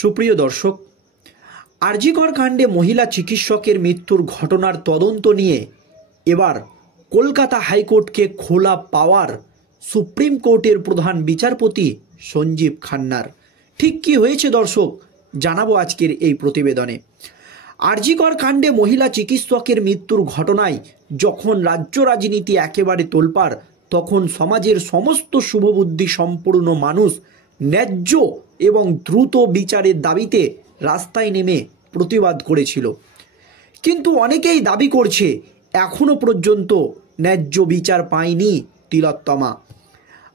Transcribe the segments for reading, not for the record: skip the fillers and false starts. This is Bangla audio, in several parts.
সুপ্রিয় দর্শক, আরজিকর কাণ্ডে মহিলা চিকিৎসকের মৃত্যুর ঘটনার তদন্ত নিয়ে এবার কলকাতা হাইকোর্টকে খোলা পাওয়ার সুপ্রিম কোর্টের প্রধান বিচারপতি সঞ্জীব খান্নার। ঠিক কী হয়েছে দর্শক, জানাবো আজকের এই প্রতিবেদনে। আরজিকর কাণ্ডে মহিলা চিকিৎসকের মৃত্যুর ঘটনায় যখন রাজ্য রাজনীতি একেবারে তোলপাড়, তখন সমাজের সমস্ত শুভবুদ্ধি সম্পূর্ণ মানুষ ন্যায্য এবং দ্রুত বিচারের দাবিতে রাস্তায় নেমে প্রতিবাদ করেছিল। কিন্তু অনেকেই দাবি করছে এখনও পর্যন্ত ন্যায্য বিচার পায়নি তিলোত্তমা।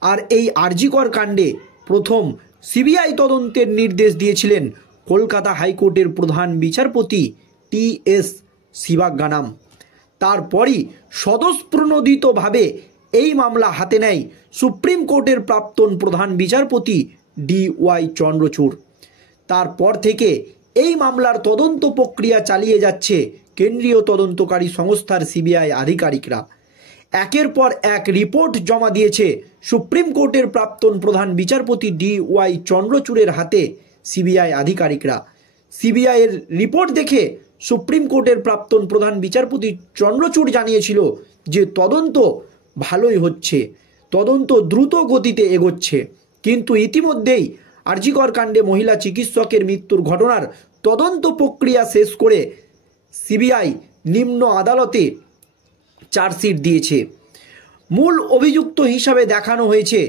আর এই আরজিকর কাণ্ডে প্রথম সিবিআই তদন্তের নির্দেশ দিয়েছিলেন কলকাতা হাইকোর্টের প্রধান বিচারপতি টি.এস. শিবাজ্ঞানাম। তারপরই স্বতঃপ্রণোদিতভাবে এই মামলা হাতে নেয় সুপ্রিম কোর্টের প্রাক্তন প্রধান বিচারপতি ডি.ওয়াই চন্দ্রচূড়। তারপর থেকে এই মামলার তদন্ত প্রক্রিয়া চালিয়ে যাচ্ছে কেন্দ্রীয় তদন্তকারী সংস্থার সিবিআই আধিকারিকরা। একের পর এক রিপোর্ট জমা দিয়েছে সুপ্রিম কোর্টের প্রাক্তন প্রধান বিচারপতি ডি.ওয়াই চন্দ্রচূড়ের হাতে সিবিআই আধিকারিকরা। সিবিআইয়ের রিপোর্ট দেখে সুপ্রিম কোর্টের প্রাক্তন প্রধান বিচারপতি চন্দ্রচূড় জানিয়েছিল যে তদন্ত ভালোই হচ্ছে, তদন্ত দ্রুত গতিতে এগোচ্ছে। কিন্তু ইতিমধ্যেই আরজিকর কাণ্ডে মহিলা চিকিৎসকের মৃত্যুর ঘটনার তদন্ত প্রক্রিয়া শেষ করে সিবিআই নিম্ন আদালতে চার্জশিট দিয়েছে। মূল অভিযুক্ত হিসাবে দেখানো হয়েছে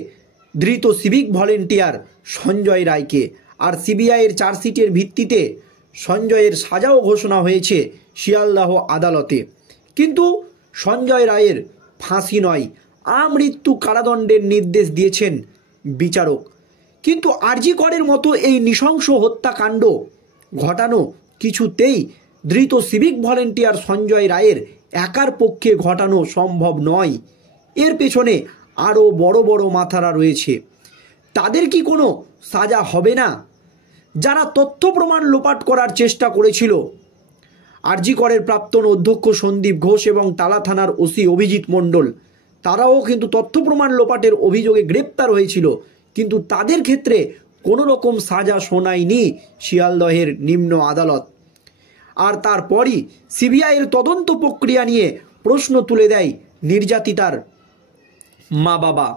ধৃত সিভিক ভলেন্টিয়ার সঞ্জয় রায়কে। আর সিবিআইয়ের চার্জশিটের ভিত্তিতে সঞ্জয়ের সাজাও ঘোষণা হয়েছে শিয়ালদাহ আদালতে। কিন্তু সঞ্জয় রায়ের ফাঁসি নয়, আমৃত্যু কারাদণ্ডের নির্দেশ দিয়েছেন বিচারক। কিন্তু আরজিকরের মতো এই নৃশংস হত্যাকাণ্ড ঘটানো কিছুতেই ধৃত সিভিক ভলেন্টিয়ার সঞ্জয় রায়ের একার পক্ষে ঘটানো সম্ভব নয়। এর পেছনে আরও বড় বড় মাথারা রয়েছে। তাদের কি কোনো সাজা হবে না? যারা তথ্য প্রমাণ লোপাট করার চেষ্টা করেছিল, আরজিকরের প্রাক্তন অধ্যক্ষ সন্দীপ ঘোষ এবং টালা থানার ওসি অভিজিৎ মণ্ডল, তারাও কিন্তু তথ্য প্রমাণ লোপাটের অভিযোগে গ্রেপ্তার হয়েছিল। কিন্তু তাদের ক্ষেত্রে কোনো রকম সাজা শোনায়নি শিয়ালদহের নিম্ন আদালত। আর তারপরই সিবিআইয়ের তদন্ত প্রক্রিয়া নিয়ে প্রশ্ন তুলে দেয় নির্যাতিতার মা বাবা।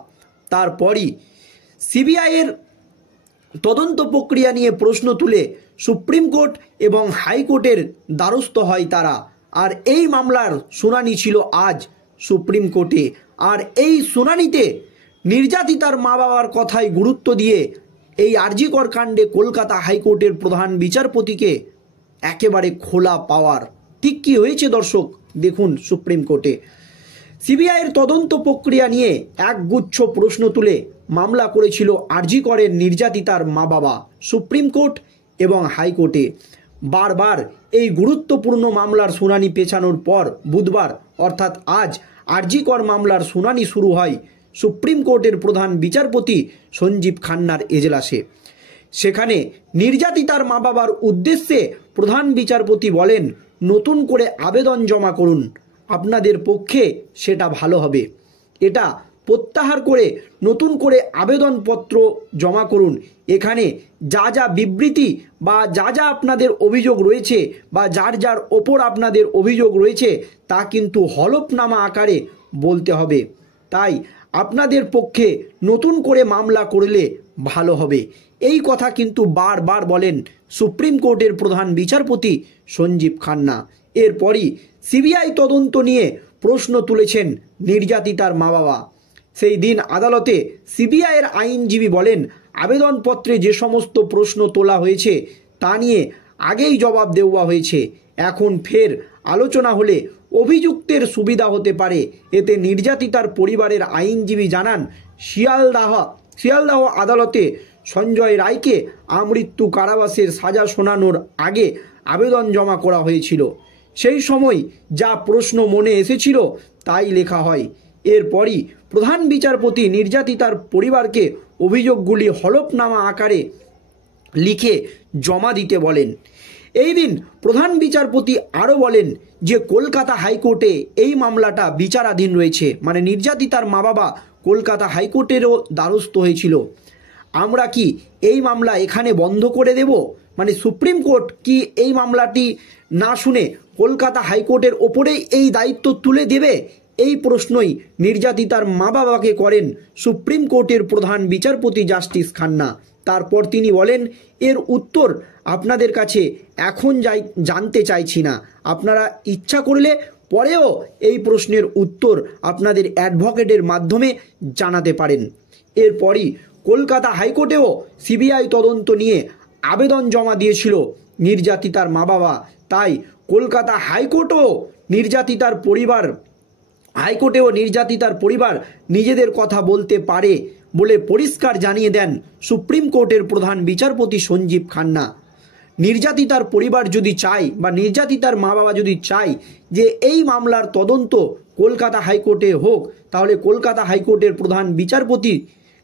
তারপরই সিবিআইয়ের তদন্ত প্রক্রিয়া নিয়ে প্রশ্ন তুলে সুপ্রিম কোর্ট এবং হাইকোর্টের দ্বারস্থ হয় তারা। আর এই মামলার শুনানি ছিল আজ সুপ্রিম কোর্টে। আর এই শুনানিতে নির্যাতিতার মা বাবার কথায় গুরুত্ব দিয়ে এই আরজিকর কাণ্ডে কলকাতা হাইকোর্টের প্রধান বিচারপতিকে একেবারে খোলা পাওয়ার। ঠিক কী হয়েছে দর্শক, দেখুন সুপ্রিম কোর্টে সিবিআইয়ের তদন্ত প্রক্রিয়া নিয়ে একগুচ্ছ প্রশ্ন তুলে মামলা করেছিল আরজিকরের নির্যাতিতার মা বাবা সুপ্রিম কোর্ট এবং হাইকোর্টে। বারবার এই গুরুত্বপূর্ণ মামলার শুনানি পেছানোর পর বুধবার অর্থাৎ আজ আরজিকর মামলার শুনানি শুরু হয় সুপ্রিম কোর্টের প্রধান বিচারপতি সঞ্জীব খান্নার এজলাসে। সেখানে নির্যাতিতার মা বাবার উদ্দেশ্যে প্রধান বিচারপতি বলেন, নতুন করে আবেদন জমা করুন, আপনাদের পক্ষে সেটা ভালো হবে। এটা প্রত্যাহার করে নতুন করে আবেদনপত্র জমা করুন। এখানে যা যা বিবৃতি বা যা যা আপনাদের অভিযোগ রয়েছে বা যার যার ওপর আপনাদের অভিযোগ রয়েছে তা কিন্তু হলফনামা আকারে বলতে হবে। তাই আপনাদের পক্ষে নতুন করে মামলা করলে ভালো হবে। এই কথা কিন্তু বারবার বলেন সুপ্রিম কোর্টের প্রধান বিচারপতি সঞ্জীব খান্না। এরপরই সিবিআই তদন্ত নিয়ে প্রশ্ন তুলেছেন নির্যাতিতার মা বাবা। সেই দিন আদালতে সিবিআইয়ের আইনজীবী বলেন, আবেদনপত্রে যে সমস্ত প্রশ্ন তোলা হয়েছে তা নিয়ে আগেই জবাব দেওয়া হয়েছে। এখন ফের আলোচনা হলে অভিযুক্তের সুবিধা হতে পারে। এতে নির্যাতিতার পরিবারের আইনজীবী জানান, শিয়ালদাহ আদালতে সঞ্জয় রায়কে আমৃত্যু কারাবাসের সাজা শোনানোর আগে আবেদন জমা করা হয়েছিল। সেই সময় যা প্রশ্ন মনে এসেছিল তাই লেখা হয়। এরপরই প্রধান বিচারপতি নির্যাতিতার পরিবারকে অভিযোগগুলি হলফনামা আকারে লিখে জমা দিতে বলেন। এই দিন প্রধান বিচারপতি আরও বলেন যে কলকাতা হাইকোর্টে এই মামলাটা বিচারাধীন রয়েছে। মানে নির্যাতিতার মা বাবা কলকাতা হাইকোর্টেরও দ্বারস্থ হয়েছিল। আমরা কি এই মামলা এখানে বন্ধ করে দেব? মানে সুপ্রিম কোর্ট কি এই মামলাটি না শুনে কলকাতা হাইকোর্টের ওপরেই এই দায়িত্ব তুলে দেবে? এই প্রশ্নই নির্যাতিতার মা বাবাকে করেন সুপ্রিম কোর্টের প্রধান বিচারপতি জাস্টিস খান্না। তারপর তিনি বলেন, এর উত্তর আপনাদের কাছে এখন জানতে চাইছি না। আপনারা ইচ্ছা করলে পরেও এই প্রশ্নের উত্তর আপনাদের অ্যাডভোকেটের মাধ্যমে জানাতে পারেন। এরপরই কলকাতা হাইকোর্টেও সিবিআই তদন্ত নিয়ে আবেদন জমা দিয়েছিল নির্যাতিতার মা বাবা। তাই কলকাতা হাইকোর্টেও নির্যাতিতার পরিবার নিজেদের কথা বলতে পারে বলে পরিষ্কার জানিয়ে দেন সুপ্রিম কোর্টের প্রধান বিচারপতি সঞ্জীব খান্না। নির্যাতিতার পরিবার যদি চায় বা নির্যাতিতার মা বাবা যদি চায় যে এই মামলার তদন্ত কলকাতা হাইকোর্টে হোক, তাহলে কলকাতা হাইকোর্টের প্রধান বিচারপতি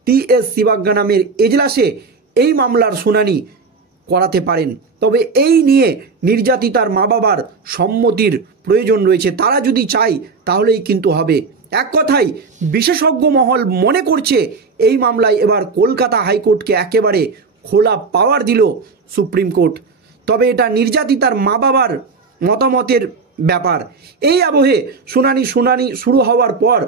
টি.এস. শিবাগ্গা নামের এজলাসে এই মামলার শুনানি করাতে পারেন। তবে এই নিয়ে নির্যাতিতার মা বাবার সম্মতির প্রয়োজন রয়েছে। তারা যদি চায় তাহলেই কিন্তু হবে। এক কথায় বিশেষজ্ঞ মহল মনে করছে এই মামলায় এবার কলকাতা হাইকোর্টকে একেবারে খোলা পাওয়ার দিল সুপ্রিম কোর্ট। তবে এটা নির্যাতিতার মা বাবার মতামতের ব্যাপার। এই আবহে শুনানি শুরু হওয়ার পর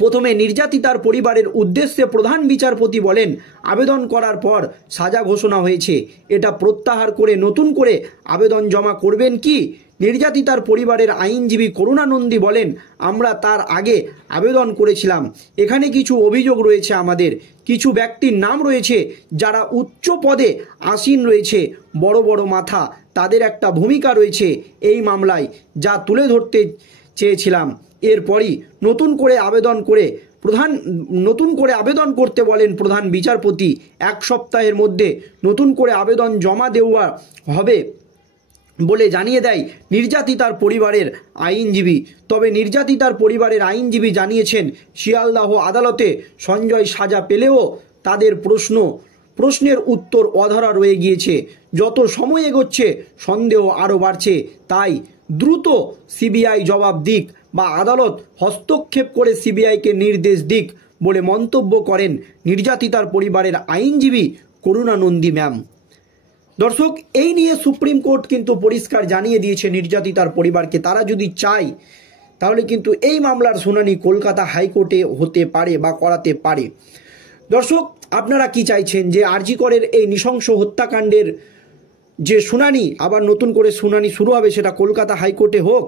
প্রথমে নির্যাতিতার পরিবারের উদ্দেশ্যে প্রধান বিচারপতি বলেন, আবেদন করার পর সাজা ঘোষণা হয়েছে, এটা প্রত্যাহার করে নতুন করে আবেদন জমা করবেন কি? নির্যাতিতার পরিবারের আইনজীবী করুণা নন্দী বলেন, আমরা তার আগে আবেদন করেছিলাম। এখানে কিছু অভিযোগ রয়েছে, আমাদের কিছু ব্যক্তির নাম রয়েছে যারা উচ্চ পদে আসীন রয়েছে, বড় বড় মাথা, তাদের একটা ভূমিকা রয়েছে এই মামলায়, যা তুলে ধরতে চেয়েছিলাম। এরপরই নতুন করে আবেদন করতে বলেন প্রধান বিচারপতি। 1 সপ্তাহের মধ্যে নতুন করে আবেদন জমা দেওয়া হবে বলে জানিয়ে দেয় নির্যাতিতার পরিবারের আইনজীবী। তবে নির্যাতিতার পরিবারের আইনজীবী জানিয়েছেন, শিয়ালদাহ আদালতে সঞ্জয় সাজা পেলেও তাদের প্রশ্নের উত্তর অধরা রয়ে গিয়েছে। যত সময় এগোচ্ছে সন্দেহ আরও বাড়ছে। তাই দ্রুত সিবিআই জবাব দিক বা আদালত হস্তক্ষেপ করে সিবিআইকে নির্দেশ দিক বলে মন্তব্য করেন নির্যাতিতার পরিবারের আইনজীবী করুণা নন্দী ম্যাম। দর্শক, এই নিয়ে সুপ্রিম কোর্ট কিন্তু পরিষ্কার জানিয়ে দিয়েছে নির্যাতিতার পরিবারকে, তারা যদি চায় তাহলে কিন্তু এই মামলার শুনানি কলকাতা হাইকোর্টে হতে পারে বা করাতে পারে। দর্শক, আপনারা কি চাইছেন যে আরজি করের এই নৃশংস হত্যাকাণ্ডের যে শুনানি, আবার নতুন করে শুনানি শুরু হবে, সেটা কলকাতা হাইকোর্টে হোক?